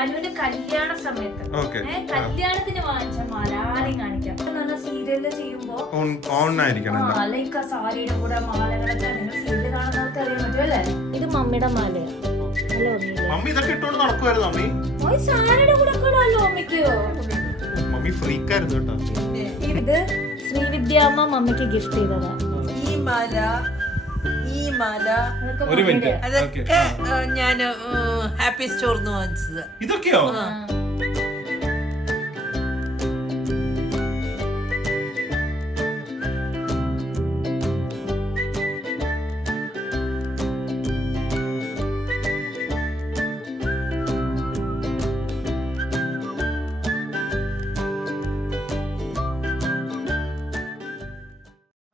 അനുവിന്റെ കല്യാണ സമയത്ത് കല്യാണത്തിന് വാങ്ങിച്ച മാല ആരെയും കാണിക്കാം. സീരിയല് ചെയ്യുമ്പോ ലൈക്ക് സാരിയുടെ കൂടെ മാലകളൊക്കെ നിങ്ങൾ സീരിയൽ കാണുന്നവർക്ക് അറിയാൻ പറ്റും അല്ലേ? ഇത് മമ്മിയുടെ മാലയാണ്. സാരിയുടെ കൂടെ ഇത് ശ്രീവിദ്യാമ്മ മമ്മിക്ക് ഗിഫ്റ്റ് ചെയ്തതാ. ഈ മാല അതൊക്കെ ഞാൻ ഹാപ്പി സ്റ്റോറിന്ന് വാങ്ങിച്ചത്. ഇതൊക്കെയോ?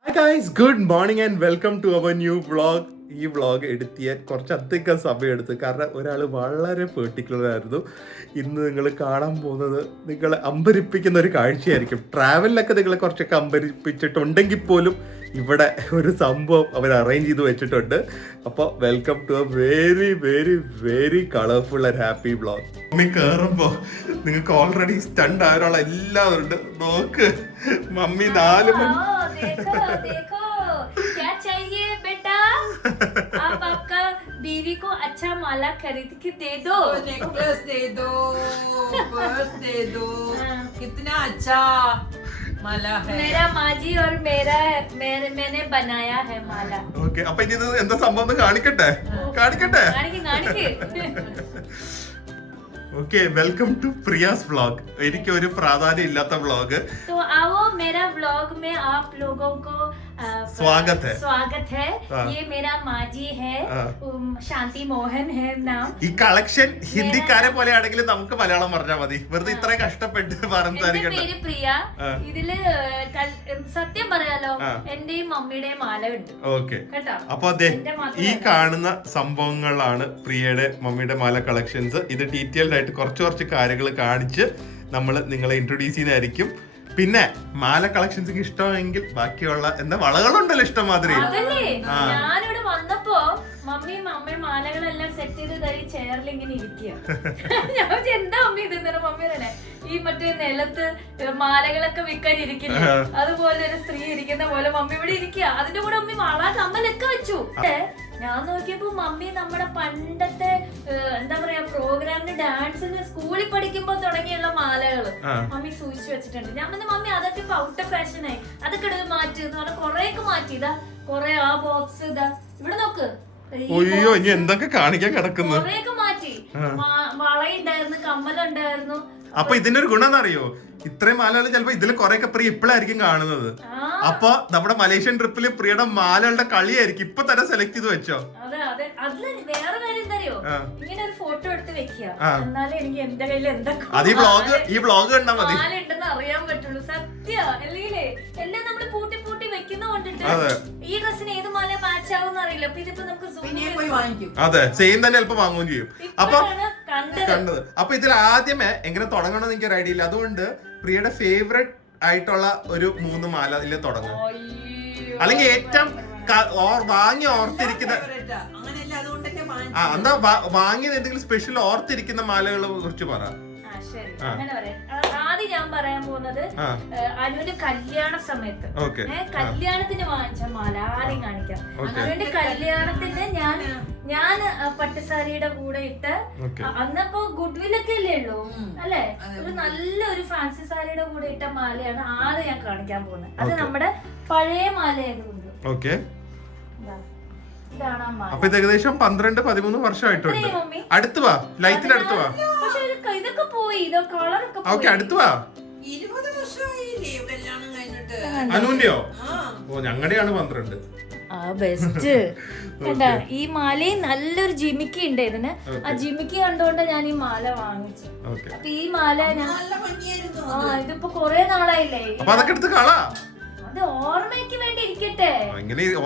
Guys, good morning and welcome to our new vlog. ഈ വ്ളോഗ് എഡിറ്റ് ചെയ്യാൻ കുറച്ചധികം സമയമെടുത്തു. കാരണം ഒരാൾ വളരെ പെർട്ടിക്കുലർ ആയിരുന്നു. ഇന്ന് നിങ്ങൾ കാണാൻ പോകുന്നത് നിങ്ങളെ അമ്പരിപ്പിക്കുന്ന ഒരു കാഴ്ചയായിരിക്കും. ട്രാവലിലൊക്കെ നിങ്ങളെ കുറച്ചൊക്കെ അമ്പരിപ്പിച്ചിട്ടുണ്ടെങ്കിൽ പോലും ഇവിടെ ഒരു സംഭവം അവർ അറേഞ്ച് ചെയ്ത് വെച്ചിട്ടുണ്ട്. അപ്പോൾ welcome to a very very very colourful and happy vlog. Mummy കയറുമ്പോൾ നിങ്ങൾക്ക് ഓൾറെഡി സ്റ്റണ്ട് ആയുള്ള എല്ലാവരും ഉണ്ട്. നോക്ക് മമ്മി 4 आप आपका बीवी को अच्छा माला खरीद के दे दो, नेकलेस दे दो, पर्स दे दो. कितना अच्छा माला है. मेरा माजी और मैंने बनाया है माला. ഓക്കേ, അപ്പോൾ ഇനി ഇത് എന്താ സംഭവം കാണിക്കട്ടെ. Okay, welcome to Priya's vlog. എനിക്ക് ഒരു പ്രാധാന്യം ഇല്ലാത്ത വ്ളോഗ്. तो आओ मेरा व्लॉग में आप लोगों को स्वागत है. ये मेरा माजी है, शांति मोहन है नाम. ഈ കളക്ഷൻ ഹിന്ദിക്കാരെ പോലെ ആണെങ്കിലും നമുക്ക് മലയാളം പറഞ്ഞാൽ മതി. വെറുതെ ഇത്രയും കഷ്ടപ്പെട്ട് സംസാരിക്കണ്ട. പേര് പ്രിയ. ഇതില് സത്യം പറയാലോ എന്റെയും മമ്മിയുടെയും മാല ഉണ്ട്. ഓക്കെ, അപ്പൊ അതെ ഈ കാണുന്ന സംഭവങ്ങളാണ് പ്രിയയുടെ മമ്മിയുടെ മാല കളക്ഷൻസ്. ഇത് ഡീറ്റെയിൽഡ് ആയിട്ട് കുറച്ച് കാര്യങ്ങൾ കാണിച്ച് നമ്മൾ നിങ്ങളെ ഇൻട്രൊഡ്യൂസ് ചെയ്യുന്നതായിരിക്കും. പിന്നെ മാല കളക്ഷൻസ് ഇഷ്ടമെങ്കിൽ ബാക്കിയുള്ള എന്താ വളകളുണ്ടല്ലോ ഇഷ്ടംമാതിരി. ഞാനിവിടെ വന്നപ്പോ മമ്മിയും മാലകളെല്ലാം സെറ്റ് ചെയ്ത് തരി ചെയറിൽ ഇങ്ങനെ ഇരിക്കുക. ഞാൻ എന്താ മമ്മി ഇതെന്നാണ് മമ്മിയുടെ ഈ മറ്റേ നിലത്ത് മാലകളൊക്കെ വിൽക്കാൻ ഇരിക്കില്ല, അതുപോലെ ഒരു സ്ത്രീ ഇരിക്കുന്ന പോലെ മമ്മി ഇവിടെ ഇരിക്കുക. അതിന്റെ കൂടെ മമ്മി വള കമ്മലൊക്കെ വെച്ചു. ഞാൻ നോക്കിയപ്പോ മമ്മി നമ്മുടെ പണ്ടത്തെ എന്താ പറയാ പ്രോഗ്രാമിന് ഡാൻസിന് സ്കൂളിൽ പഠിക്കുമ്പോ തുടങ്ങിയുള്ള മാലകള് മമ്മി സൂക്ഷിച്ചു വെച്ചിട്ടുണ്ട്. ഞാൻ പറഞ്ഞ മമ്മി അതൊക്കെ ഇപ്പൊ ഔട്ട് ഓഫ് ഫാഷനായി, അതൊക്കെ എടുത്ത് മാറ്റി എന്ന് പറഞ്ഞാൽ കൊറേയൊക്കെ മാറ്റി. ഇതാ കൊറേ ആ ബോക്സ് ഇതാ ഇവിടെ നോക്ക്. അയ്യോ, ഇനി എന്തൊക്കെ കാണിക്കാൻ കിടക്കുന്നു. കൊറേയൊക്കെ മാറ്റി. വളയുണ്ടായിരുന്നു, കമ്മലുണ്ടായിരുന്നു. അപ്പൊ ഇതിന്റെ ഒരു ഗുണം എന്നറിയോ, ഇത്രയും മാലകൾ ചിലപ്പോ ഇതിൽ കൊറേയൊക്കെ പ്രിയ ഇപ്പോഴായിരിക്കും കാണുന്നത്. അപ്പൊ നമ്മുടെ മലേഷ്യൻ ട്രിപ്പില് പ്രിയയുടെ മാലകളുടെ കളിയായിരിക്കും. ഇപ്പൊ തന്നെ സെലക്ട് ചെയ്ത് വെച്ചോ. വേറെ കാര്യം എന്തറിയോ, ഇങ്ങനെ ഒരു ഫോട്ടോ എടുത്ത് വെക്കുക, എന്നാലേ എനിക്ക് എന്റെ കയ്യിൽ എന്തൊക്കെ അത് ഈ വ്ളോഗ് കണ്ടാ മതി ഉണ്ടെന്ന് അറിയാൻ പറ്റുള്ളൂ. സത്യ അല്ലെങ്കിലേ എല്ലാം നമ്മള് പൂട്ടി വെക്കുന്ന കൊണ്ടിട്ട് ഈ ഡ്രസ്സിന് ഏത് മാല മാച്ച് ആവും അറിയില്ല. അപ്പൊ ഇതിപ്പോ നമുക്ക് അതെ സെയിം തന്നെ ചിലപ്പോ വാങ്ങുകയും ചെയ്യും. അപ്പൊ കണ്ടത്. അപ്പൊ ഇതിൽ ആദ്യമേ എങ്ങനെ തുടങ്ങണമെന്ന് എനിക്ക് ഒരു ഐഡിയ ഇല്ല. അതുകൊണ്ട് പ്രിയയുടെ ഫേവറേറ്റ് ആയിട്ടുള്ള ഒരു 3 മാല ഇതിൽ തുടങ്ങും. അല്ലെങ്കിൽ ഏറ്റവും വാങ്ങി ഓർത്തിരിക്കുന്ന എന്താ വാങ്ങിയത് എന്തെങ്കിലും സ്പെഷ്യൽ ഓർത്തിരിക്കുന്ന മാലകളെ കുറിച്ച് പറ. ആദ്യം ഞാൻ പറയാൻ പോകുന്നത് അനുവിന്റെ കല്യാണ സമയത്ത് കല്യാണത്തിന് വാങ്ങിച്ച മാല ആരെയും കാണിക്കാം. അനുവിന്റെ കല്യാണത്തിന് ഞാൻ പട്ടുസാരിയുടെ കൂടെ ഇട്ട് അന്നപ്പോ ഗുഡ്വില്ലൊക്കെ അല്ലേ ഉള്ളൂ അല്ലെ, ഒരു നല്ലൊരു ഫാൻസി സാരിയുടെ കൂടെ ഇട്ട മാലയാണ് ആദ്യം ഞാൻ കാണിക്കാൻ പോകുന്നത്. അത് നമ്മുടെ പഴയ മാലയായതുകൊണ്ട്. അപ്പൊ ഇത് ഏകദേശം 12-13 വർഷമായിട്ടുണ്ട്. അടുത്ത് വാ, ലൈറ്റിൽ അടുത്ത് വാ. ഇതൊക്കെ പോയി, ഓക്കെ അടുത്ത് വാ. 20 വർഷമായില്ലേ കല്യാണം കഴിഞ്ഞിട്ട്. അനുവിന്റെയോ? ഓ ഞങ്ങളുടെയാണ് 12. ബെസ്റ്റ്. ഈ മാലയും നല്ലൊരു ജിമിക്കി ഉണ്ട് ഇതിന്. ആ ജിമിക്കി കണ്ടോണ്ട് ഞാൻ ഈ മാല വാങ്ങിച്ചു. അപ്പൊ ഈ മാല ഞാൻ ഇതിപ്പോ കൊറേ നാളായില്ലേ, അത് ഓർമ്മയ്ക്ക് വേണ്ടി ഇരിക്കട്ടെ.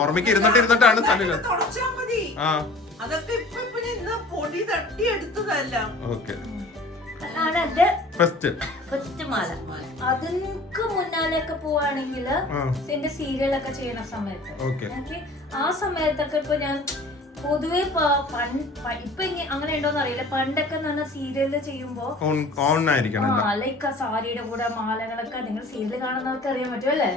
ഓർമ്മയ്ക്ക് ഇരുന്നിട്ടാണ് അതൊക്കെ ഇപ്പൊ പൊടി തട്ടി എടുത്തതല്ല. ഫസ്റ്റ് മാല. അതിന് മുന്നാലൊക്കെ പോവാണെങ്കില് എന്റെ സീരിയലൊക്കെ ചെയ്യുന്ന സമയത്ത് ആ സമയത്തൊക്കെ ഇപ്പൊ ഞാൻ പൊതുവെ ഇപ്പൊ അങ്ങനെ ഉണ്ടോന്ന് അറിയില്ല. പണ്ടൊക്കെ എന്ന് പറഞ്ഞാൽ സീരിയല് ചെയ്യുമ്പോ ലൈക്ക് ആ സാരിയുടെ കൂടെ മാലകളൊക്കെ, നിങ്ങൾ സീരിയൽ കാണുന്നവർക്ക് അറിയാൻ പറ്റും അല്ലേ,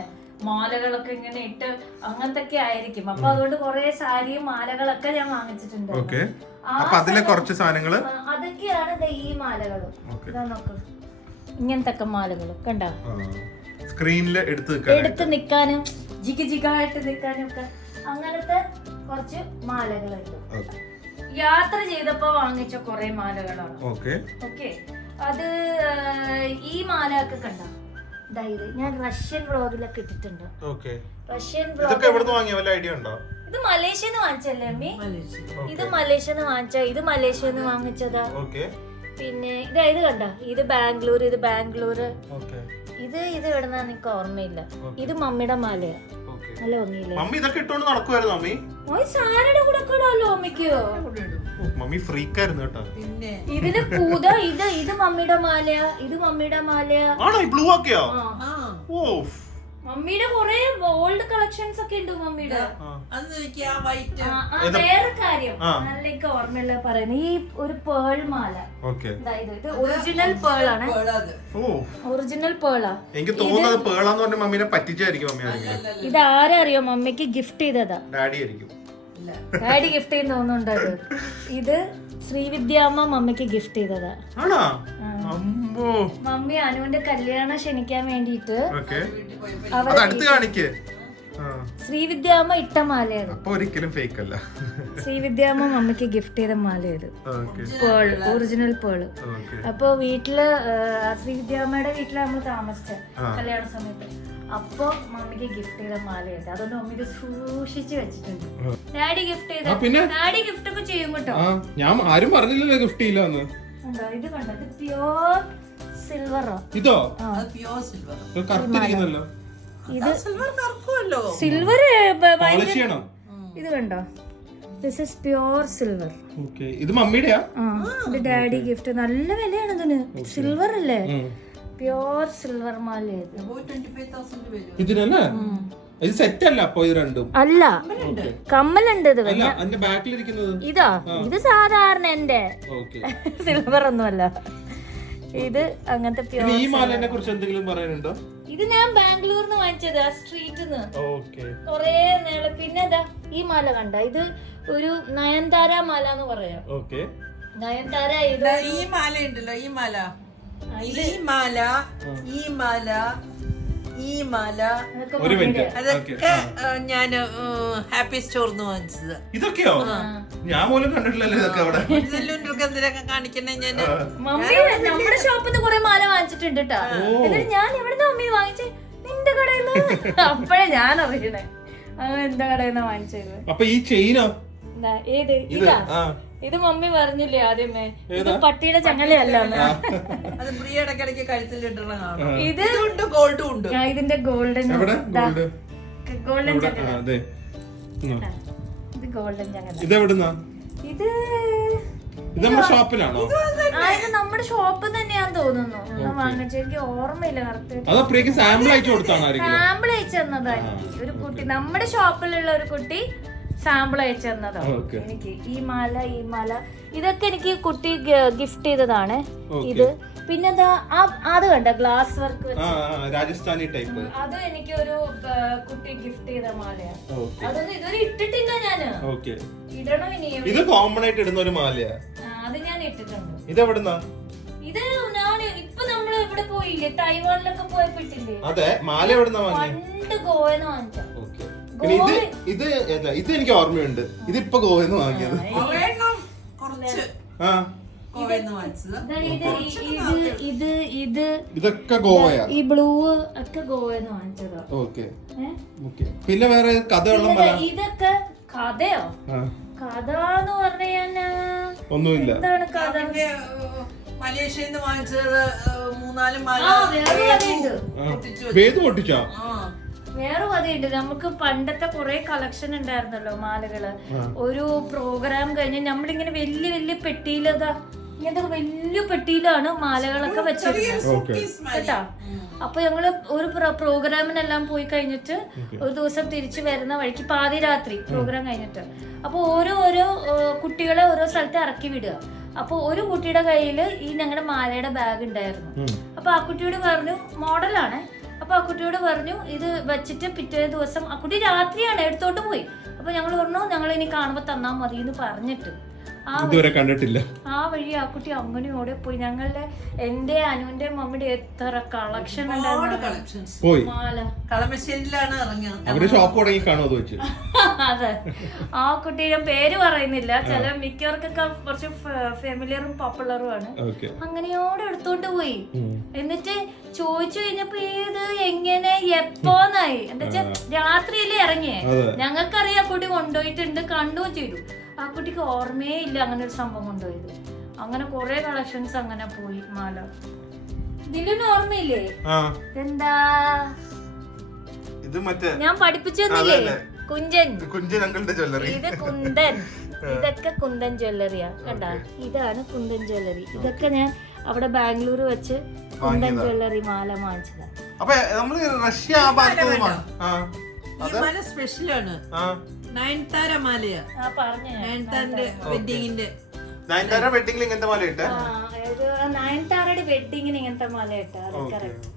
മാലകളൊക്കെ ഇങ്ങനെ ഇട്ട് അങ്ങനത്തെ ആയിരിക്കും. അപ്പൊ അതുകൊണ്ട് കുറെ സാരിയും മാലകളൊക്കെ ഞാൻ വാങ്ങിച്ചിട്ടുണ്ട്. കുറച്ച് സാധനങ്ങള് അതൊക്കെയാണ് ഈ മാലകളും. ഇതാ നോക്ക്, ഇങ്ങനത്തെ മാലകളും കണ്ടോ, സ്ക്രീനിൽ എടുത്ത് നിക്കാനും ജിഗായിട്ട് നിക്കാനും ഒക്കെ അങ്ങനത്തെ കുറച്ച് മാലകളുണ്ട്. യാത്ര ചെയ്തപ്പോ വാങ്ങിച്ച കുറെ മാലകളാണ്. ഓക്കെ, അത് ഈ മാല ഒക്കെ കണ്ടോ, ഇത് ഞാൻ റഷ്യൻ വ്ളോഗിലൊക്കെ ഇട്ടിട്ടുണ്ട്. റഷ്യൻ ഇത് മലേഷ്യന്ന് വാങ്ങിച്ചല്ലേ അമ്മി? ഇത് മലേഷ്യന്ന് വാങ്ങിച്ച, ഇത് മലേഷ്യന്ന് വാങ്ങിച്ചതാ. പിന്നെ ഇത് കണ്ട, ഇത് ബാംഗ്ലൂർ, ഇത് ബാംഗ്ലൂര്. ഇത് എവിടെന്നാ എനിക്ക് ഓർമ്മയില്ല. ഇത് മമ്മിയുടെ മാലയാ. നല്ല ഭംഗിയില്ലേ? മമ്മി ഇതൊക്കെ ഇട്ടോണ്ട് നടക്കുവായിരുന്നു മമ്മി? സാരയുടെ കൂടെ ഇടാലോ മമ്മിക്കോ? മമ്മി ഫ്രീക്കായിരുന്നു കേട്ടോ. ഇതില് ഇത് മമ്മിയുടെ മാലയാ, ഇത് മമ്മിയുടെ മാലയാ. ആണോ ഈ ബ്ലൂ ഒക്കെയോ? മമ്മിയുടെ കൊറേ ഓൾഡ് കളക്ഷൻസ് ഒക്കെ ഉണ്ട് മമ്മിയുടെ. വൈറ്റ് വേറെ കാര്യം നല്ല ഓർമ്മയുള്ള പറയുന്നത്, ഈ ഒരു പേൾ മാല, ഇത് ഒറിജിനൽ പേൾ ആണ്. ഒറിജിനൽ പേളാ. എനിക്ക് തോന്നുന്നത് പേളാന്ന് പറഞ്ഞ മമ്മീനെ പറ്റിച്ചായിരിക്കും. ഇത് ആരാ അറിയോ മമ്മിക്ക് ഗിഫ്റ്റ് ചെയ്തതാ? ഡാഡി ആയിരിക്കും. ഡാഡി ഗിഫ്റ്റ് ചെയ്യുന്ന തോന്നുന്നുണ്ട്. ഇത് ശ്രീവിദ്യാമ്മ മമ്മിക്ക് ഗിഫ്റ്റ് ചെയ്തതാ. മമ്മി അനുവിന്റെ കല്യാണം ക്ഷണിക്കാൻ വേണ്ടിട്ട് ശ്രീവിദ്യാമ്മ ഇട്ട മാലയത്. ഒരിക്കലും ഫേക്ക് അല്ല. ശ്രീവിദ്യാമ്മ മമ്മിക്ക് ഗിഫ്റ്റ് ചെയ്ത മാലയത്, പേൾ, ഒറിജിനൽ പേള്. അപ്പൊ വീട്ടില് ശ്രീവിദ്യാമ്മയുടെ വീട്ടില് നമ്മള് താമസിച്ച കല്യാണ സമയത്ത്. അപ്പൊ മമ്മിക്ക് ഗിഫ്റ്റ് ചെയ്ത മാലയത്. അതുകൊണ്ട് മമ്മി ഇത് സൂക്ഷിച്ചു വെച്ചിട്ടുണ്ട്. ഡാഡി ഗിഫ്റ്റ് ചെയ്ത, ഡാഡി ഗിഫ്റ്റ് ഒക്കെ ചെയ്യും കേട്ടോ. ഞാൻ ആരും പറഞ്ഞില്ലല്ലോ ഗിഫ്റ്റ് ചെയ്യില്ലെന്ന്. ഇത് കണ്ടോ, ഇത് പ്യോർ സിൽവറോ? ഇതോ പ്യോർ സിൽവർ. കറുത്തിരിക്കുന്നല്ലോ. ഇത് സിൽവർ. ഇത് കണ്ടോ, ദിസ് ഈസ് പ്യോർ സിൽവർ. ഇത് മമ്മിയുടെയാ? ഇത് ഡാഡി ഗിഫ്റ്റ്. നല്ല വിലയാണ് ഇതിന്. സിൽവർ അല്ലേ, പ്യോർ സിൽവർ മാല. ഇതിനല്ലേ ഇത് സെറ്റ് അല്ല? അപ്പൊ ഇത് രണ്ടും അല്ല, കമ്മലുണ്ട്. ഇത് ഇതാ, ഇത് സാധാരണ എന്റെ സിൽവർ ഒന്നുമല്ല. ഇത് അങ്ങനത്തെ പ്യോർ. ഈ മാലനെ കുറിച്ച് എന്തെങ്കിലും പറയാനുണ്ടോ? ഇത് ഞാൻ ബാംഗ്ലൂരിന്ന് വാങ്ങിച്ചത്, ആ സ്ട്രീറ്റിന്ന് കൊറേ നീളം. പിന്നെ ഈ മാല കണ്ട, ഇത് ഒരു നയൻതാര മാല എന്ന് പറയാം. നയൻതാര. ഇത് ഈ മാല ഉണ്ടല്ലോ, ഈ മാല, ഈ മാല, ഈ മാല, ഈ മാല, അതൊക്കെ ഞാൻ ഹാപ്പി സ്റ്റോറിന്ന് വാങ്ങിച്ചത്. ഇതൊക്കെയോ? ഞാൻ പോലും കണ്ടിട്ടില്ലല്ലോ ഇതൊക്കെ അവിടെ. എന്തിനൊക്കെ കാണിക്കണേ ഞാൻ. മമ്മി നമ്മുടെ ഷോപ്പിൽ നിന്ന് കുറെ മാല വാങ്ങിച്ചിട്ടുണ്ട് കേട്ടോ. എന്നിട്ട് ഞാൻ എവിടുന്ന് മമ്മി വാങ്ങിച്ചേ? നിന്റെ കടയിൽ നിന്ന്. അപ്പഴേ ഞാൻ അറിയണേ എന്റെ കടയിൽ നിന്ന് വാങ്ങിച്ചത്. അപ്പൊ ഈ ചെയിനോ? ഏത്? ഇതാ. ഇത് മമ്മി പറഞ്ഞില്ലേ ആദ്യമേ, ഇത് പട്ടിയുടെ ചങ്ങലയല്ല. ഇത് ഗോൾഡും ഉണ്ട്. ഇതിന്റെ ഗോൾഡൻ ഗോൾഡൻ ചങ്ങല. ഇത് ഗോൾഡൻ ചങ്ങല. ഇത് ഷോപ്പിലാണോ? ഇത് നമ്മുടെ ഷോപ്പ് തന്നെയാന്ന് തോന്നുന്നു. വാങ്ങിച്ചു, എനിക്ക് ഓർമ്മയില്ല കറക്റ്റ്. സാമ്പിൾ അയച്ചു തന്നതാ എനിക്ക് ഒരു കുട്ടി, നമ്മുടെ ഷോപ്പിലുള്ള ഒരു കുട്ടി സാമ്പിൾ അയച്ചു തന്നതാ എനിക്ക്. ഈ മാല ഇതൊക്കെ എനിക്ക് കുട്ടി ഗിഫ്റ്റ് ചെയ്തതാണ്. ഇത് പിന്നെന്താ, അത് കണ്ട ഗ്ലാസ് വർക്ക് രാജസ്ഥാനി ടൈപ്പ്, അത് എനിക്ക് ഒരു കുട്ടി ഗിഫ്റ്റ് ചെയ്ത മാലയാ. അതൊന്നും ഇതുവരെ ഇട്ടിട്ടില്ല ഞാന്. ഇടണം ഇനിയും. ഇത് കോമൺ ആയിട്ട് ഇടുന്ന ഒരു മാലയാ. അത് ഞാൻ ഇട്ടിട്ടുണ്ട്. ഇത് എവിടുന്നാ? ഇത് ഞാൻ ഇപ്പൊ നമ്മള് ഇവിടെ പോയില്ലേ, തൈവാനിലൊക്കെ പോയപ്പോ ഇട്ടില്ലേ. അതെ, മാല എവിടുന്നാ വാങ്ങിയത്? പണ്ട് ഗോവന്ന് വാങ്ങിച്ച. ഇത് എനിക്ക് ഓർമ്മയുണ്ട്. ഇതിപ്പോ ഗോവന്ന് വാങ്ങിയത്. ഇതൊക്കെ ഗോവയാ. ഈ ബ്ലൂ ഒക്കെ ഗോവന്ന് വാങ്ങിച്ചതാ. പിന്നെ വേറെ കഥയുള്ള ഇതൊക്കെ കഥയോ? കഥ എന്ന് പറഞ്ഞാ ഒന്നുമില്ല. എന്താണ് കഥ? മലേഷ്യയിൽ നിന്ന് വാങ്ങിച്ചത് 3-4 മാല പൊട്ടിച്ചോ? വേറെ കഥയുണ്ട്. നമുക്ക് പണ്ടത്തെ കുറെ കളക്ഷൻ ഉണ്ടായിരുന്നല്ലോ മാലകള്. ഒരു പ്രോഗ്രാം കഴിഞ്ഞ് നമ്മളിങ്ങനെ വലിയ വലിയ പെട്ടിയിലതാ ഇങ്ങനത്തെ വലിയ പെട്ടിയിലാണ് മാലകളൊക്കെ വെച്ചിരുന്നത് കേട്ടാ. അപ്പൊ ഞങ്ങള് ഒരു പ്രോഗ്രാമിനെല്ലാം പോയി കഴിഞ്ഞിട്ട് ഒരു ദിവസം തിരിച്ചു വരുന്ന വഴിക്ക് പാതിരാത്രി പ്രോഗ്രാം കഴിഞ്ഞിട്ട് അപ്പൊ ഓരോ കുട്ടികളെ ഓരോ സ്ഥലത്ത് ഇറക്കി വിടുക. അപ്പൊ ഒരു കുട്ടിയുടെ കയ്യില് ഈ ഞങ്ങളുടെ മാലയുടെ ബാഗ് ഉണ്ടായിരുന്നു. അപ്പൊ ആ കുട്ടിയോട് പറഞ്ഞു, മോഡലാണ്. അപ്പൊ ആ കുട്ടിയോട് പറഞ്ഞു ഇത് വെച്ചിട്ട് പിറ്റേ ദിവസം, ആ കുട്ടി രാത്രിയാണ് എടുത്തോട്ട് പോയി. അപ്പൊ ഞങ്ങൾ പറഞ്ഞു ഞങ്ങൾ ഇനി കാണുമ്പോ തന്നാ മതി എന്ന് പറഞ്ഞിട്ട് ഇതുവരെ കണ്ടിട്ടില്ല. ആ വഴി ആ കുട്ടി അങ്ങനെ ഓടെ പോയി. ഞങ്ങളുടെ എന്റെ അനുവിന്റെ മമ്മിയുടെ എത്ര കളക്ഷൻ പോയി. മാല കളമശ്ശേരിയിലാണ് ഇറങ്ങിയത്. അവര് ഷോപ്പ് തുടങ്ങി കാണുമോ അത് വെച്ച്. അതെ, ആ കുട്ടി ഞാൻ പേര് പറയുന്നില്ല, ചില മിക്കവർക്കൊക്കെ കുറച്ച് ഫെമിലിയറും പോപ്പുലറും ആണ്. അങ്ങനെയോടെ എടുത്തോണ്ട് പോയി. എന്നിട്ട് ചോദിച്ചു കഴിഞ്ഞപ്പോ ഏത് എങ്ങനെ എപ്പോന്നായി. എന്താ വെച്ചാ രാത്രിയിലേ ഇറങ്ങിയേ. ഞങ്ങൾക്കറിയാം കുട്ടി കൊണ്ടുപോയിട്ടുണ്ട്, കണ്ടും ചെയ്തു. ആ കുട്ടിക്ക് ഓർമ്മയേ ഇല്ല അങ്ങനെ ഒരു സംഭവം കൊണ്ടുപോയത്. അങ്ങനെ കുറെ കളക്ഷൻസ് അങ്ങനെ പോയി മാല. ദിലുന് ഓർമ്മയില്ലേ? എന്താ ഇത് മറ്റേ ഞാൻ പഠിപ്പിച്ചൊന്നില്ലേ, കുഞ്ചൻ അങ്കിളുടെ ജ്വല്ലറി. ഇത് കുന്തൻ. ഇതൊക്കെ കുന്തൻ ജ്വല്ലറിയാ കണ്ടാ. ഇതാണ് കുന്തൻ ജ്വല്ലറി. ഇതൊക്കെ ഞാൻ അവിടെ ബാംഗ്ലൂർ വെച്ച് കുന്തൻ ജ്വല്ലറി മാല വാങ്ങിച്ചതാ. അപ്പൊ നമ്മള് റഷ്യ ആ ഭാഗത്ത് സ്പെഷ്യലാണ്. നയൻതാര മാലയാ നയൻതാരന്റെ വെഡിങ്ങിന്റെ. നയൻതാര വെഡിങ്ങിൽ ഇങ്ങനത്തെ മാല ഇട്ട. നയൻതാരയുടെ വെഡിങ്ങിന് ഇങ്ങനത്തെ മാല ഇട്ട. അത് കറക്റ്റ്.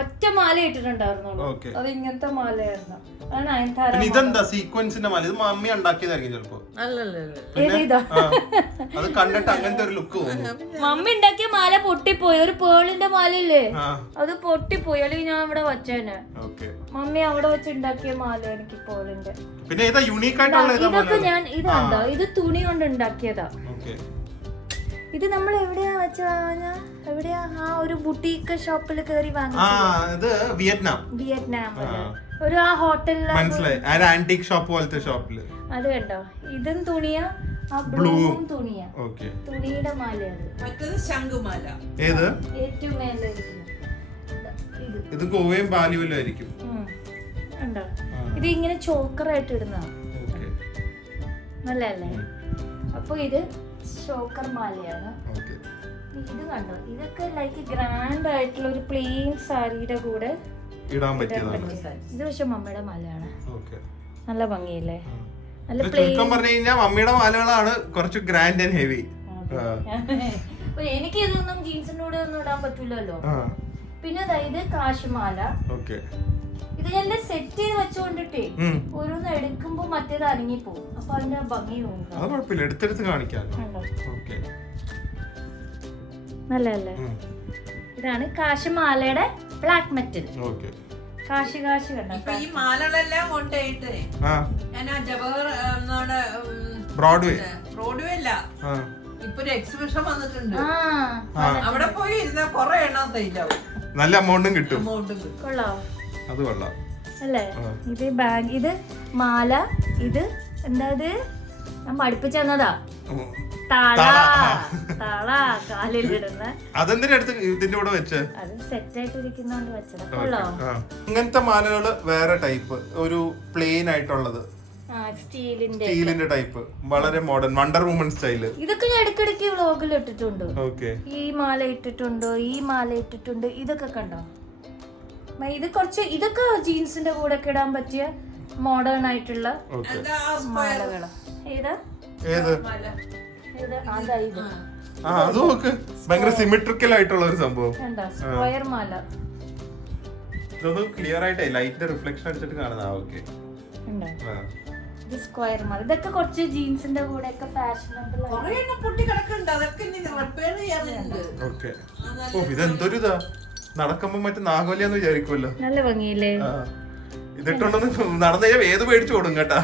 ഒറ്റ മാല ഇട്ടിട്ടുണ്ടായിരുന്നുള്ളൂ, അത് ഇങ്ങനത്തെ മാലയായിരുന്നു. അത് നയൻതാര. ഇതെന്താ സീക്വൻസിന്റെ മാല? ഇത് മമ്മി ഉണ്ടാക്കിയതായിരിക്കും ചിലപ്പോ. അത് കണ്ടിട്ട് അങ്ങനത്തെ ഒരു ലുക്ക് തോന്നുന്നു. മമ്മി ഉണ്ടാക്കിയ മാല പൊട്ടിപ്പോയി. ഒരു പേളിന്റെ മാലയില്ലേ, അത് പൊട്ടിപ്പോയി. അല്ലെങ്കിൽ ഞാൻ ഇവിടെ വച്ചേനെ. മമ്മി അവിടെ വെച്ച് ഉണ്ടാക്കിയ മാല എനിക്ക് പേളിന്റെ. പിന്നെ ഇതൊക്കെ ഞാൻ ഇതുണ്ടോ, ഇത് തുണി കൊണ്ട് ഉണ്ടാക്കിയതാ. ഇത് നമ്മൾ എവിടെയാ വെച്ചാ, എവിടെയാ ആ ഒരു ബുട്ടീക്ക് ഷോപ്പിൽ കേറി വാങ്ങിച്ചത്. വിയറ്റ്നാം ഒരു ആ ഹോട്ടലിൽ ആന്റിക് ഷോപ്പ് പോലത്തെ ഷോപ്പില്. അത് കണ്ടോ, ഇതും തുണിയാ, ആ ബ്ലൂവും തുണിയാ. തുണിയുടെ മാലയാണ്. മറ്റേത് ശംഖുമാല. ഏത് ഏറ്റവും മേലെ ഇത് ഗോവയും ബാലിയിലും ആയിരിക്കും. ഉണ്ടോ, ഇത് ഇങ്ങനെ ചോക്കറായിട്ട് ഇടുന്ന നല്ലല്ലേ. അപ്പൊ ഇത് ചോക്കർ മാലയാണ്. ഇത് കണ്ടോ, ഇതൊക്കെ ലൈക്ക് ഗ്രാൻഡ് ആയിട്ടുള്ള ഒരു പ്ലെയിൻ സാരിയുടെ കൂടെ ഇടാൻ പറ്റിയതാണ്. ഇത് പക്ഷെ മമ്മിയുടെ മാലയാണ്. നല്ല ഭംഗിയില്ലേ, നല്ല മമ്മിയുടെ മാലകളാണ് കുറച്ച് ഗ്രാൻഡ് ആൻഡ് ഹെവി. എനിക്ക് ഇതൊന്നും ജീൻസിന്റെ കൂടെ ഒന്നും ഇടാൻ പറ്റൂലല്ലോ. പിന്നെ ഇത് കാശുമാല. ഇത് ഞാൻ സെറ്റ് ചെയ്ത് വെച്ചോണ്ടിട്ടേ ഓരോന്ന് എടുക്കുമ്പോ മറ്റേത് അനങ്ങി പോകും. അപ്പൊ അതിന്റെ ഭംഗി നല്ലല്ലേ. ഇതാണ് കാശുമാലയുടെ ബ്ലാക്ക് മെറ്റൽ. കാശി കണ്ട ഈ മാലകളെല്ലാം കൊണ്ടുപോയിട്ട് ഞാൻ ബ്രോഡ്വേ അല്ല, ഇപ്പൊ ഒരു എക്സിബിഷൻ വന്നിട്ടുണ്ട്. അവിടെ പോയി ഇരുന്ന കൊറേ എണ്ണം തയ്യാവും, നല്ല എമൗണ്ടും കിട്ടും. കൊള്ളാം, അത് കൊള്ളാം അല്ലേ. ഇത് ബാഗ്, ഇത് മാല, ഇത് എന്താ, ഇത് ഞാൻ പഠിപ്പിച്ചു തന്നതാ. തള കാലിലിടുന്ന. അതെന്തിനാ എടുത്ത് ഇതിന്റെ കൂടെ വെച്ച്? അത് സെറ്റ് ആയിട്ടിരിക്കുന്നോണ്ട് വെച്ചതാ. കൊള്ളാം. ഇങ്ങനത്തെ മാലകള് വേറെ ടൈപ്പ്, ഒരു പ്ലെയിൻ ആയിട്ടുള്ളത് സ്റ്റീലിന്റെ ടൈപ്പ്, വളരെ മോഡേൺ വണ്ടർ വുമൺ സ്റ്റൈല്. ഇതൊക്കെ ഞാൻ ഇടയ്ക്കിടയ്ക്ക് വ്ളോഗിൽ ഇട്ടിട്ടുണ്ട്. ഈ മാല ഇട്ടിട്ടുണ്ട്, ഈ മാല ഇട്ടിട്ടുണ്ട്. ഇതൊക്കെ കണ്ടോ, ഇത് കുറച്ച് ഇതൊക്കെ ജീൻസിന്റെ കൂടെ ഒക്കെ ഇടാൻ പറ്റിയ മോഡേൺ ആയിട്ടുള്ള മാലകള്. ഏതാ അത് നോക്ക്, ഭയങ്കര സിമെട്രിക്കൽ ആയിട്ടുള്ള ഒരു സംഭവം. സ്ക്വയർ മാല. ഇതൊന്നും ക്ലിയർ ആയിട്ടേ ലൈറ്റിന്റെ റിഫ്ലക്ഷൻ അടിച്ചിട്ട് കാണുന്ന. സ്ക്വയർ മാല. ഇതൊക്കെ കുറച്ച് ജീൻസിന്റെ കൂടെ ഒക്കെ ഫാഷനബിൾ. ഇതെന്തൊരു ഇതാ, നടക്കുമ്പോ മറ്റേ നാഗോലിയാന്ന് വിചാരിക്കുമല്ലോ. നല്ല ഭംഗിയില്ലേ. ഇതിട്ടുണ്ടെന്ന് നടന്നു കഴിഞ്ഞാൽ ഏത് പേടിച്ചു കൊടുക്കും കേട്ടാ,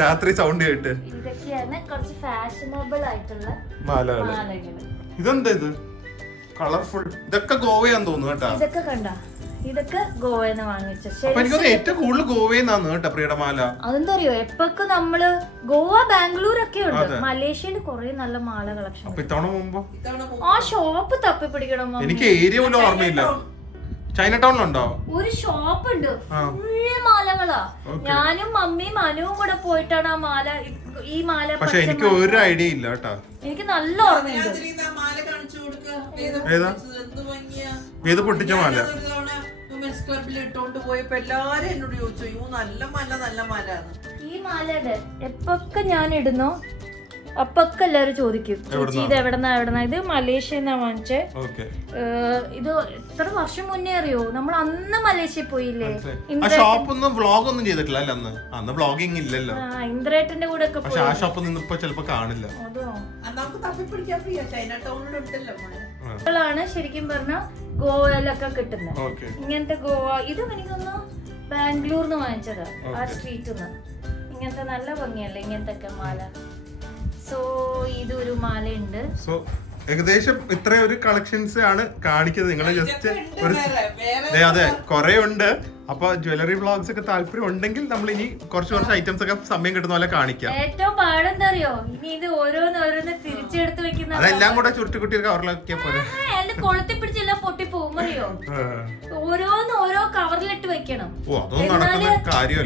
രാത്രി സൗണ്ട് കേട്ട്. ഇതൊക്കെയാണ് കുറച്ച് ഫാഷനബിൾ ആയിട്ടുള്ള മാലകള്. ഇതെന്താ ഇത് കളർഫുൾ? ഇതൊക്കെ ഗോവയാന്ന് തോന്നുന്നു കേട്ടാ. ഇതൊക്കെ കണ്ട, ഇതൊക്കെ ഗോവന്ന് വാങ്ങിച്ച. എനിക്ക് ഏറ്റവും കൂടുതൽ ഗോവയെന്നാണ് കേട്ടാ പ്രിയയുടെ മാല. അതെന്താ അറിയോ, എപ്പൊക്കെ നമ്മള് ഗോവ ബാംഗ്ലൂർ ഒക്കെ ഉണ്ട്, മലേഷ്യയിൽ കുറെ നല്ല മാല കളക്ഷൻ. ആ ഷോപ്പ് തപ്പി പിടിക്കണം. എനിക്ക് ഏരിയ പോലും ഓർമ്മയില്ല. ചൈന ടൗണിലുണ്ടോ ഒരു ഷോപ്പ് ഉണ്ട്, ഫുള്ള് മാലകളാ. ഞാനും മമ്മിയും അനുവും കൂടെ പോയിട്ടാണ് ആ മാല, ഈ മാല. പക്ഷെ എനിക്ക് ഒരു ഐഡിയ ഇല്ല കേട്ടാ. എനിക്ക് നല്ല ഓർമ്മയുണ്ട്. ഏതാ? ഏത് പൊട്ടിച്ച മാല? ക്ലബിൽ ഇട്ടോണ്ട് പോയപ്പോ എല്ലാരും എന്നോട് ചോദിച്ചു യോ നല്ല മാല നല്ല മാലാണ്. ഈ മാലയുടെ എപ്പൊക്കെ ഞാൻ ഇടുന്നോ അപ്പൊക്കെ എല്ലാരും ചോദിക്കും ചേച്ചി ഇത് എവിടെന്നാ ഇത് മലേഷ്യന്നാ വാങ്ങിച്ചേ. ഇത് എത്ര വർഷം മുന്നേ അറിയോ നമ്മൾ അന്ന് മലേഷ്യ പോയില്ലേ വ്ളോഗൊന്നും ചെയ്തിട്ടില്ല അന്ന് വ്ളോഗിങ് ഇല്ലല്ലോ. ഇന്ദ്രേട്ടന്റെ കൂടെ ഒക്കെ പക്ഷെ ആ ഷോപ്പ് നിന്നിപ്പോ ചിലപ്പോ കാണില്ല. നമുക്ക് തപ്പിപ്പിടിക്കാൻ പ്രിയ ചൈന ടൗണിലുണ്ടല്ലോ. ാണ് ശരിക്കും പറഞ്ഞ ഗോവയിലൊക്കെ കിട്ടുന്നത് ഇങ്ങനത്തെ ഗോവ. ഇതും എനിക്കൊന്ന് ബാംഗ്ലൂർന്ന് വാങ്ങിച്ചതാ ആ സ്ട്രീറ്റിന്ന്. ഇങ്ങനത്തെ നല്ല ഭംഗിയല്ലേ ഇങ്ങനത്തെ ഒക്കെ മാല. സോ ഇതൊരു മാലയുണ്ട്. സോ ഏകദേശം ഇത്ര ഒരു കളക്ഷൻസ് ആണ് കാണിക്കുന്നത്. നിങ്ങൾ ജസ്റ്റ് ഒരു അതെ കുറെ ഉണ്ട്. അപ്പൊ ജ്വല്ലറി വ്ളോഗ്സ് ഒക്കെ താല്പര്യം ഉണ്ടെങ്കിൽ നമ്മൾ ഇനി കുറച്ച് ഐറ്റംസ് ഒക്കെ സമയം കിട്ടുന്ന പോലെ കാണിക്കാം. ഏറ്റവും പാടെന്താ അറിയോ ഇനി ഇത് ഓരോന്ന് തിരിച്ചെടുത്ത് വെക്കുന്ന അതെല്ലാം കൂടെ ചുരുട്ടി കവറിലൊക്കെ പോലെ കൊളുത്തി പിടിച്ചെല്ലാം പൊട്ടി പോകും അറിയോ. ഓരോ കവറിലിട്ട് വെക്കണം.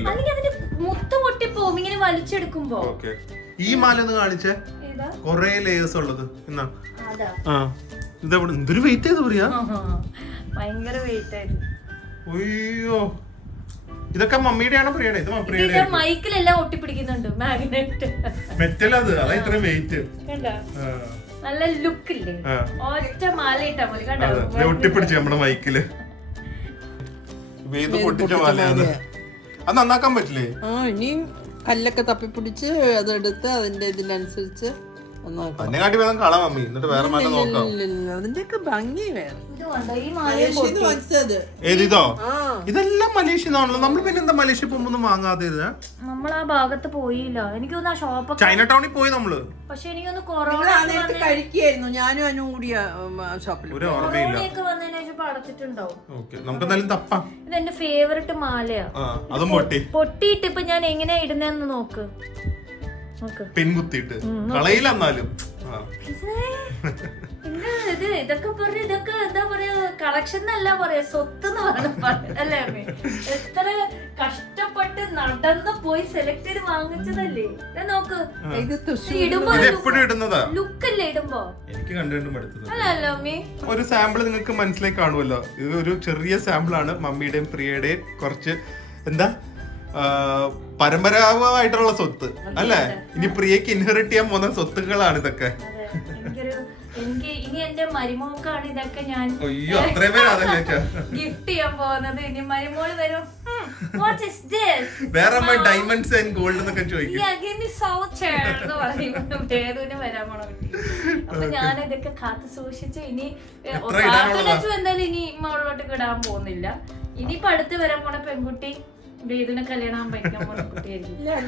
അല്ലെങ്കിൽ അതിന്റെ മുത്ത് പൊട്ടി പോകും ഇങ്ങനെ വലിച്ചെടുക്കുമ്പോ. ഈ മാല ഒന്ന് കാണിച്ചേ. കൊറേ ലേയേഴ്സ് ഉള്ളത്. എന്തൊരു വെയിറ്റ് ചെയ്ത് പറയാ. ഭയങ്കര വെയിറ്റ് ആയിരുന്നു. അയ്യോ ഇതൊക്കെ മമ്മിയുടെ ആണോ പ്രിയയുടെ? ഇത് പ്രിയയുടെ. മൈക്കിലെല്ലാം ഒട്ടിപ്പിടിക്കുന്നുണ്ട് മാഗ്നറ്റ്. മെറ്റൽ അത് അതാ ഇത്രയും വെയിറ്റ്. നല്ല ലുക്ക് ഇല്ലേ? ഒറ്റ മാല ഇട്ടാ മതി. കണ്ടോ ഒട്ടിപ്പിടിച്ചു നമ്മുടെ മൈക്കില്. പൊട്ടിച്ച മാലയാണ്. അത് നന്നാക്കാൻ പറ്റില്ലേ? ഇനിയും കല്ലൊക്കെ തപ്പിപ്പിടിച്ച് അതെടുത്ത് അതിന്റെ ഇതിനനുസരിച്ച് അതിന്റെയൊക്കെ ഭംഗി വേറെ. ഇതെല്ലാം മലേഷ്യന്നാണല്ലോ. നമ്മൾ പിന്നെ എന്താ മലേഷ്യ പോകുമ്പോ വാങ്ങാതെ? നമ്മൾ ആ ഭാഗത്ത് പോയില്ല. എനിക്കൊന്ന് ആ ഷോപ്പ് ചൈന ടൗണിൽ പോയി നമ്മള്. പക്ഷെ എനിക്കൊന്ന് കൊറോണ കഴിക്കായിരുന്നു ഞാനും അനു കൂടി ഷോപ്പിൽ. കൊറോണയൊക്കെ വന്നതിന് ശേഷം അടച്ചിട്ടുണ്ടാവും. ഇതെന്റെ ഫേവറേറ്റ് മാലയാ. പൊട്ടിയിട്ട് ഇപ്പൊ ഞാൻ എങ്ങനെയാ ഇടുന്നെന്ന് നോക്ക്. പെൺകുത്തിട്ട് കളയിലെന്നാലും ഇതൊക്കെ പറഞ്ഞ ഇതൊക്കെ എന്താ പറയാ കളക്ഷൻ എന്നല്ല പറയാ സ്വത്ത് അല്ലേ. എത്ര കഷ്ടപ്പെട്ട് നടന്ന് പോയി സെലക്ട് ചെയ്ത് വാങ്ങിച്ചതല്ലേ. നോക്ക് ഇടുമ്പോ ലുക്കല്ലേ ഇടുമ്പോ. എനിക്ക് കണ്ടും അല്ലല്ലോ അമ്മി. ഒരു സാമ്പിൾ നിങ്ങൾക്ക് മനസ്സിലായി കാണുമല്ലോ. ഇത് ഒരു ചെറിയ സാമ്പിൾ ആണ്. മമ്മിയുടെയും പ്രിയയുടെയും കുറച്ച് എന്താ പരമ്പരാഗതമായിട്ടുള്ള സ്വത്ത് അല്ലേ. ഇനി പ്രിയക്ക് ഇൻഹെറിറ്റ് ചെയ്യാൻ പോകുന്ന സ്വത്തുക്കളാണ് ഇതൊക്കെ. എനിക്ക് ഇനി എന്റെ മരുമോക്കാണ് ഇതൊക്കെ ഞാൻ ഗിഫ്റ്റ് ചെയ്യാൻ പോകുന്നത്. ഇനി മരുമോള് വരും ഡയമണ്ട്സ് ആൻഡ് ഗോൾഡ് എന്നൊക്കെ ചോദിക്കും. വരാൻ പോണ അപ്പൊ ഞാൻ ഇതൊക്കെ കാത്തു സൂക്ഷിച്ച് ഇനി എന്തായാലും ഇനി മോളിലോട്ട് ഇടാൻ പോകുന്നില്ല. ഇനിയിപ്പൊ അടുത്ത് വരാൻ പോണ പെൺകുട്ടി വേദന കല്യാണം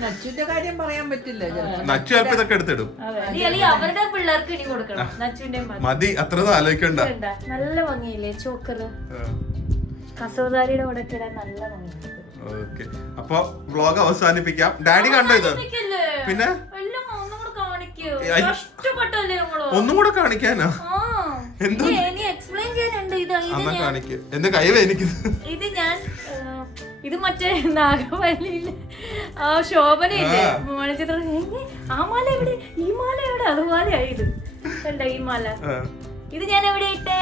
നച്ചുന്റെ കാര്യം പറയാൻ പറ്റില്ല. അവരുടെ പിള്ളേർക്ക് ഇനി കൊടുക്കണം. നച്ചുന്റെ മതി അത്ര ആലോചിക്കണ്ട. നല്ല ഭംഗിയില്ലേ ചോക്കറ്. കസോദാരിയുടെ കൂടെ ഇടാൻ നല്ല ഭംഗിയുണ്ട്. അപ്പൊ വ്ലോഗ് അവസാനിപ്പിക്കാം. ഡാഡി കണ്ടോ ഇത്? പിന്നെ ഒന്നും കൂടെ കാണിക്കാനാ? എക്സ്പ്ലെയിൻ ചെയ്യാനുണ്ട്. ഇത് ഞാൻ ഇത് മറ്റേ നാഗവല്ലിയില് ആ ശോഭനയില്ലേ മണിച്ചിത്രം. ആ മാല എവിടെ? ഈ മാല എവിടെ? അതുപോലെ ആയത് കണ്ട ഈ മാല. ഇത് ഞാൻ എവിടെ ഇട്ടേ?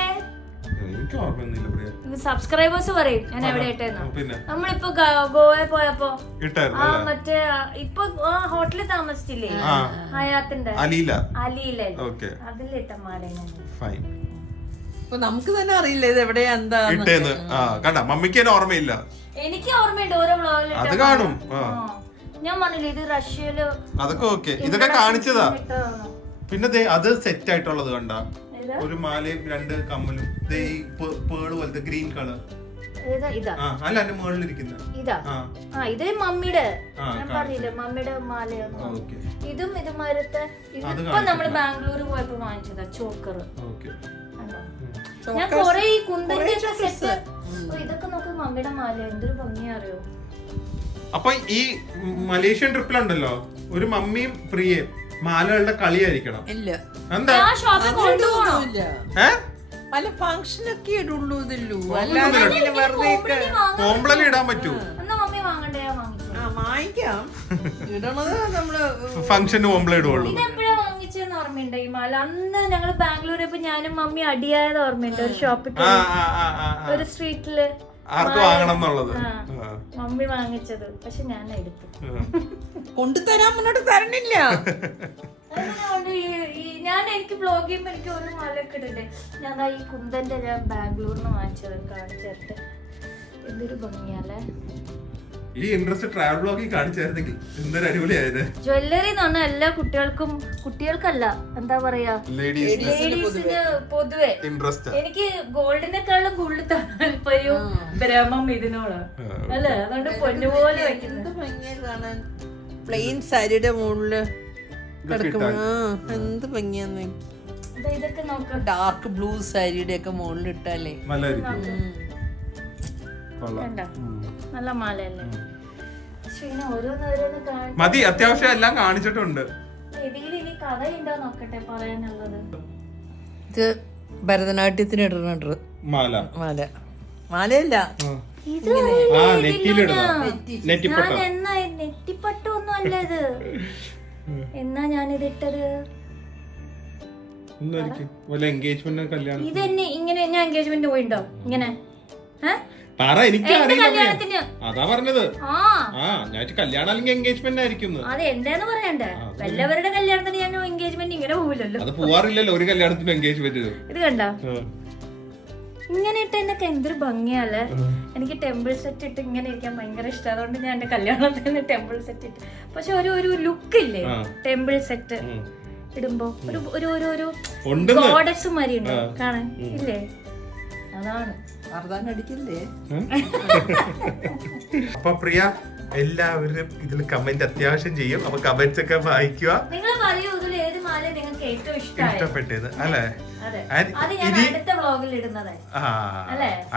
സബ്സ്ക്രൈബേഴ്സ് പറയും ഞാൻ എവിടെ ഇട്ടേന്ന്. നമ്മളിപ്പോ ഗോവയിൽ പോയപ്പോ ആ മറ്റേ ഇപ്പൊ ആ ഹോട്ടലിൽ താമസിച്ചില്ലേ ഹയാത്തിന്റെ അലിയിലെ അതിലിട്ട മാല ഞാൻ. നമുക്ക് തന്നെ അറിയില്ല ഇത് എവിടെയാ എന്താ കണ്ട. മമ്മിക്ക് തന്നെ ഓർമ്മയില്ല. എനിക്ക് ഓർമ്മയുണ്ട് ഓരോ വ്ളോഗിൽ അത് കാണും. ഞാൻ പറഞ്ഞില്ലേ ഇത് റഷ്യയില് അതൊക്കെ ഓക്കെ. ഇതൊക്കെ കാണിച്ചതാ. പിന്നെ അത് സെറ്റ് ആയിട്ടുള്ളത് കണ്ട. ഒരു മാലയും 2 കമ്മലും പേള് പോലത്തെ ഗ്രീൻ കളർ. അല്ല എന്റെ മുകളിലിരിക്കുന്ന ഇത് മമ്മിയുടെ ഞാൻ പറഞ്ഞില്ലേ മമ്മിയുടെ മാലയാണ്. ഇതും ഇതുമാരത്തെ ഇപ്പൊ നമ്മള് ബാംഗ്ലൂർ പോയപ്പോ വാങ്ങിച്ചതാ ചോക്കറ്. ഞാൻ കൊറേ ഈ കുന്തന്റെ സെറ്റ് ഇതൊക്കെ നോക്കി മമ്മിയുടെ മാല എന്തൊരു ഭംഗിയാ അറിയോ. അപ്പൊ ഈ മലേഷ്യൻ ട്രിപ്പിലുണ്ടല്ലോ ഒരു മമ്മിയും പ്രിയയും മാലകളുടെ കളിയായിരിക്കണം. ഇല്ല എന്താ പല ഫംഗ്ഷനൊക്കെ ഇടുള്ളൂ. ഇതില്ലൂ കോംപ്ലൻ ഇടാൻ പറ്റൂ. വാങ്ങിക്കാം. ഇടണത് നമ്മള് ഫംഗ്ഷന് കോംപ്ലൻ ഇടുള്ളൂ. ഇതെപ്പോഴാ വാങ്ങിച്ചെന്ന് ഓർമ്മയുണ്ട് ഈ മാല? അന്ന് ഞങ്ങള് ബാംഗ്ലൂർ ഇപ്പൊ ഞാനും മമ്മി അടിയായത് ഓർമ്മയുണ്ട് ഒരു ഷോപ്പിൽ ഒരു സ്ട്രീറ്റില് ആർക്ക് വാങ്ങണം എന്നുള്ളത് മമ്മി വാങ്ങിച്ചത്. പക്ഷെ ഞാൻ എടുത്തു. കൊണ്ടുതരാൻ മുന്നോട്ട് തരണില്ല. ഞാൻ എനിക്ക് ബ്ലോഗ് ചെയ്യുമ്പോ എനിക്ക് ഒരു മാലയൊക്കെ ഇടണ്ടേ. ഞാൻ ഈ കുന്തന്റെ ഞാൻ ബാംഗ്ലൂരിന്ന് വാങ്ങിച്ചത് കാണിച്ചിട്ട് എന്തൊരു ഭംഗിയല്ലേ. ഈ ഇൻട്രസ്റ്റ് ട്രാവൽ ബ്ലോഗിൽ കാണിച്ചായിരുന്നെങ്കിൽ എന്തൊരു അടിപൊളിയായത്. ജ്വല്ലറി എന്ന് പറഞ്ഞാൽ എല്ലാ കുട്ടികൾക്കും, കുട്ടികൾക്കല്ല എന്താ പറയാ, ലേഡീസിന് പൊതുവെ ഇൻട്രസ്റ്റ്. എനിക്ക് ഗോൾഡിനെക്കാളും കൂടുതൽ താല്പര്യവും ഭ്രമം ഇതിനോട് അല്ലേ. അതുകൊണ്ട് പൊന്നുപോലെ വെക്കുന്നത് പ്ലെയിൻ സാരിയുടെ മുകളില് എന്ത് ഭംഗിയാന്ന്. ഇതൊക്കെ നോക്കാം. ഡാർക്ക് ബ്ലൂ സാരിയുടെ ഒക്കെ മുകളിൽ ഇട്ടാലേ നല്ല മാലയല്ലേ. ഓരോന്നോരോന്ന് മതി, അത്യാവശ്യം എല്ലാം കാണിച്ചിട്ടുണ്ട്. ഇതിൽ ഇനി കഥയുണ്ടോ നോക്കട്ടെ പറയാനുള്ളത്. ഇത് ഭരതനാട്യത്തിന് ഇടുന്ന മാല. മാലയല്ല, നെറ്റിപ്പട്ടൊന്നും അല്ല ഇത്. എന്നാ ഞാനിതിട്ടത് ഇതെന്നെ ഇങ്ങനെ. ഞാൻ എൻഗേജ്മെന്റ് പോയിണ്ടോ ഇങ്ങനെ? അതാ പറഞ്ഞത്. ഞാൻ കല്യാണം അല്ലെങ്കിൽ എൻഗേജ്മെന്റ് ആയിരിക്കും. അത് എന്റെന്ന് പറയണ്ടേ. വല്ലവരുടെ കല്യാണത്തിന് ഞാൻ എൻഗേജ്മെന്റ് ഇങ്ങനെ പോവില്ലല്ലോ. അത് പോവാറില്ലല്ലോ ഒരു കല്യാണത്തിന് എൻഗേജ്മെന്റ്. ഇത് കണ്ട ഇങ്ങനെ ഇട്ട് എന്നൊക്കെ എന്തൊരു ഭംഗിയല്ലേ. എനിക്ക് ടെമ്പിൾ സെറ്റ് ഇട്ട് ഇങ്ങനെ ഇരിക്കാൻ ഭയങ്കര ഇഷ്ടം. അതുകൊണ്ട് ഞാൻ എന്റെ കല്യാണത്തിന് ടെമ്പിൾ സെറ്റ് ഇട്ട്. പക്ഷെ ഒരു ലുക്ക് ഇല്ലേ ടെമ്പിൾ സെറ്റ് ഇടുമ്പോ, ഒരു ഗോഡസ് മാതിരി ഉണ്ട് കാണാൻ ഇല്ലേ. അതാണ് അടിക്കില്ലേ. അപ്പൊ പ്രിയ എല്ലാവരും ഇതിൽ കമന്റ് അത്യാവശ്യം ചെയ്യും. അപ്പൊ കമന്റ്സ് ഒക്കെ വായിക്കുക. നിങ്ങൾ പറയൂ ഇതിൽ ഏത് മാല നിങ്ങൾക്ക് ഏറ്റവും ഇഷ്ടപ്പെട്ടത് അല്ലേ.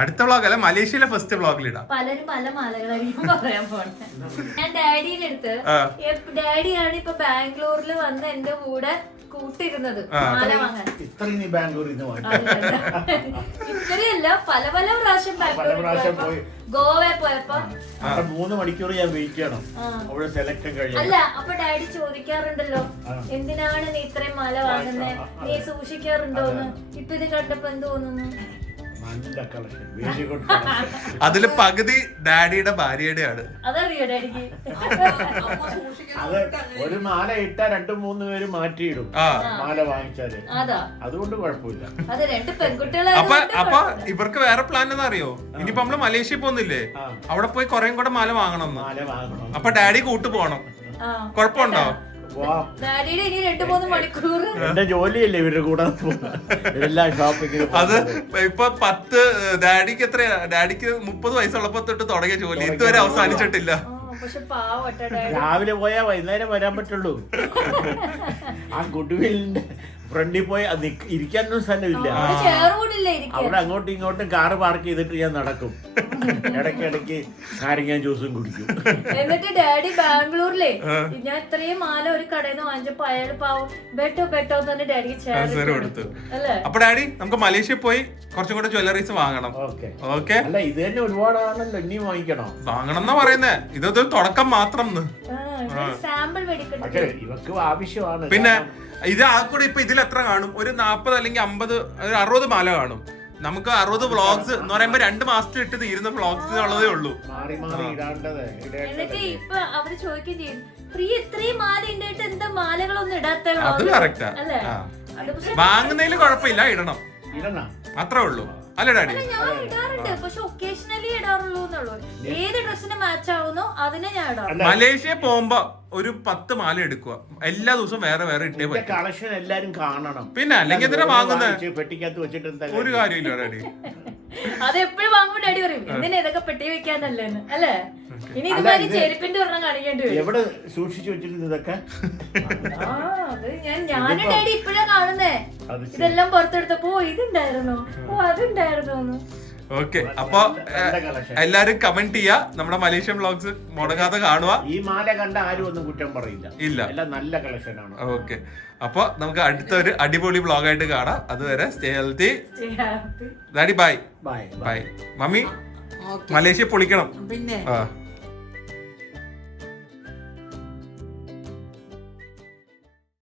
അടുത്ത വ്ളോഗ് അല്ല, മലേഷ്യയിലെ ഫസ്റ്റ് വ്ളോഗിൽ ഇടാം. പലരും പല മാലകളായിരിക്കും പറയാൻ പോകുന്നത്. ഞാൻ ഡാഡിയുടെ അടുത്ത്, ഡാഡിയാണ് ഇപ്പൊ ബാംഗ്ലൂരിൽ വന്ന് എന്റെ കൂടെ കൂട്ടിരുന്നത് മാല വാങ്ങാൻ. ഇത്രയല്ല, പല പ്രാവശ്യം ബാംഗ്ലൂർ ഗോവ പോയപ്പോ 3 മണിക്കൂർ ഞാൻ വെയിറ്റ് ചെയ്യണം അവിടെ സെലക്ട് കഴിയും. അല്ല, അപ്പൊ ഡാഡി ചോദിക്കാറുണ്ടല്ലോ എന്തിനാണ് നീ ഇത്രയും മാല വാങ്ങുന്നേ, നീ സൂക്ഷിക്കാറുണ്ടോന്ന്. ഇപ്പൊ ഇത് കണ്ടപ്പോ എന്ത് തോന്നുന്നു? നല്ല കളക്ഷൻ, വെരി ഗുഡ്. അതില് പകുതി ഡാഡിയുടെ ഭാര്യയുടെ ആണ്. അതറിയോ ഡാഡിക്ക്? അത് ഒരു മാല ഇട്ടാ 2-3 പേര് മാറ്റിയിടും മാല വാങ്ങിച്ചാല്. അതുകൊണ്ട് കുഴപ്പമില്ല. അത് 2 പെൺകുട്ടികളെ. അപ്പൊ ഇവർക്ക് വേറെ പ്ലാൻ എന്താ അറിയോ? ഇനിയിപ്പോ നമ്മള് മലേഷ്യ പോകുന്നില്ലേ, അവിടെ പോയി കുറേ കൂടെ മാല വാങ്ങണം. അപ്പൊ ഡാഡി കൂട്ടു പോണം. കുഴപ്പമുണ്ടോ? ഡാഡിയുടെ ഇനി 2-3 മണിക്കൂർ എന്റെ ജോലിയല്ലേ ഇവരുടെ കൂടെ എല്ലാ ഷോപ്പിംഗ്. അത് ഇപ്പൊ 10 ഡാഡിക്ക് എത്രയാ? ഡാഡിക്ക് 30 വയസ്സുള്ളപ്പോ തൊട്ട് തുടങ്ങിയ ജോലി ഇതുവരെ അവസാനിച്ചിട്ടില്ല. രാവിലെ പോയാ വൈകുന്നേരം വരാൻ പറ്റുള്ളൂ. ആ ഗുഡ്വില്ലിന്റെ ഫ്രണ്ടിൽ പോയി ഇരിക്കാനൊന്നും സ്ഥലമില്ല. അവിടെ അങ്ങോട്ടും ഇങ്ങോട്ടും കാറ് പാർക്ക് ചെയ്തിട്ട് ഞാൻ നടക്കും. ഇടയ്ക്കിടയ്ക്ക് നാരങ്ങ ജ്യൂസും കുടിക്കും. എന്നിട്ട് ഡാഡി ബാംഗ്ലൂരിലെ ഞാൻ ഇത്രയും മാല ഒരു കടയിൽ നിന്ന് വാങ്ങിച്ചപ്പോ അയാൾ പാവം ബെട്ടോ തന്നെ ഡാഡിക്ക് ചേർ കൊടുത്തു. അപ്പൊ ഡാഡി നമുക്ക് മലേഷ്യ പോയി കുറച്ചും കൂടെ ജ്വല്ലറീസ് വാങ്ങണം. ഓക്കെ, അല്ല ഇത് തന്നെ ഒരുപാടാണല്ലോ, ഇനിയും വാങ്ങണം എന്നാ പറയുന്നേ. ഇതൊരു തുടക്കം മാത്രം. സാമ്പിൾ ഇവക്ക് ആവശ്യമാണ്. പിന്നെ ഇത് ആ കൂടെ ഇപ്പൊ ഇതിൽ എത്ര കാണും? ഒരു 40 അല്ലെങ്കിൽ 50, 60 മാല കാണും. നമുക്ക് 60 വ്ളോഗ്സ് എന്ന് പറയുമ്പോ 2 മാസത്തിൽ ഇട്ട് തീരുന്ന വ്ളോഗ്സ് ഉള്ളതേ ഉള്ളൂ. എന്നിട്ട് ഇപ്പൊ അവര് ചോദിക്കുകയും ചെയ്യും, പ്രിയ ഇത്രയും മാല ഉണ്ടായിട്ട് എന്താ മാലകളൊന്നും ഇടാത്ത? അത് കറക്റ്റാ. വാങ്ങുന്നതിൽ കുഴപ്പമില്ല, ഇടണം അത്രേ ഉള്ളൂ അല്ലേ ഡാഡി? ഞാൻ ഇടാറുണ്ട്, പക്ഷെ ഒക്കേഷണലി ഇടാറുള്ളൂ എന്നുള്ളൂ. ഏത് ഡ്രസ്സിന് മാച്ച് ആവുന്നോ അതിനെ ഞാൻ ഇടാറുണ്ട്. മലേഷ്യ പോകുമ്പോ ഒരു 10 മാല എടുക്കുക, എല്ലാ ദിവസവും വേറെ വേറെ ഇട്ടേ പറ്റും. കളക്ഷൻ എല്ലാരും കാണണം. പിന്നെ അല്ലെങ്കിൽ എന്തിനാ വാങ്ങുന്നത്? പെട്ടിക്കകത്ത് വെച്ചിട്ട് ഒരു കാര്യമില്ല ഡാഡി. അത് എപ്പോഴും വാങ്ങുമ്പോ ഡാഡി പറയും എന്തിനാ ഇതൊക്കെ പെട്ടി വെക്കാന്നല്ലേന്ന് അല്ലേ. ഇനി ഇതുമാതിരി ചെരുപ്പിന്റെ ഒരെണ്ണം കാണിക്കേണ്ടി വരും. എവിടെ സൂക്ഷിച്ചു വെച്ചിരുന്നു ഇതൊക്കെ? ഞാനും ഡാഡി ഇപ്പഴാ കാണുന്നേ. ഇതെല്ലാം പുറത്തെടുത്തപ്പോ ഇതുണ്ടായിരുന്നോ, അതുണ്ടായിരുന്നോ. ഓക്കെ, അപ്പൊ എല്ലാരും കമന്റ് ചെയ്യാ. നമ്മുടെ മലേഷ്യൻ വ്ളോഗ്സ് മുടങ്ങാതെ കാണുക. ഈ മാല കണ്ട ആരും ഒന്നും കുറ്റം പറയില്ല. ഇല്ല, എല്ലാം നല്ല കളക്ഷൻ ആണ്. ഓക്കെ, അപ്പൊ നമുക്ക് അടുത്തൊരു അടിപൊളി വ്ളോഗായിട്ട് കാണാം. അതുവരെ stay healthy. Daddy bye. Bye bye. Mummy Malaysia പൊളിക്കണം. പിന്നെ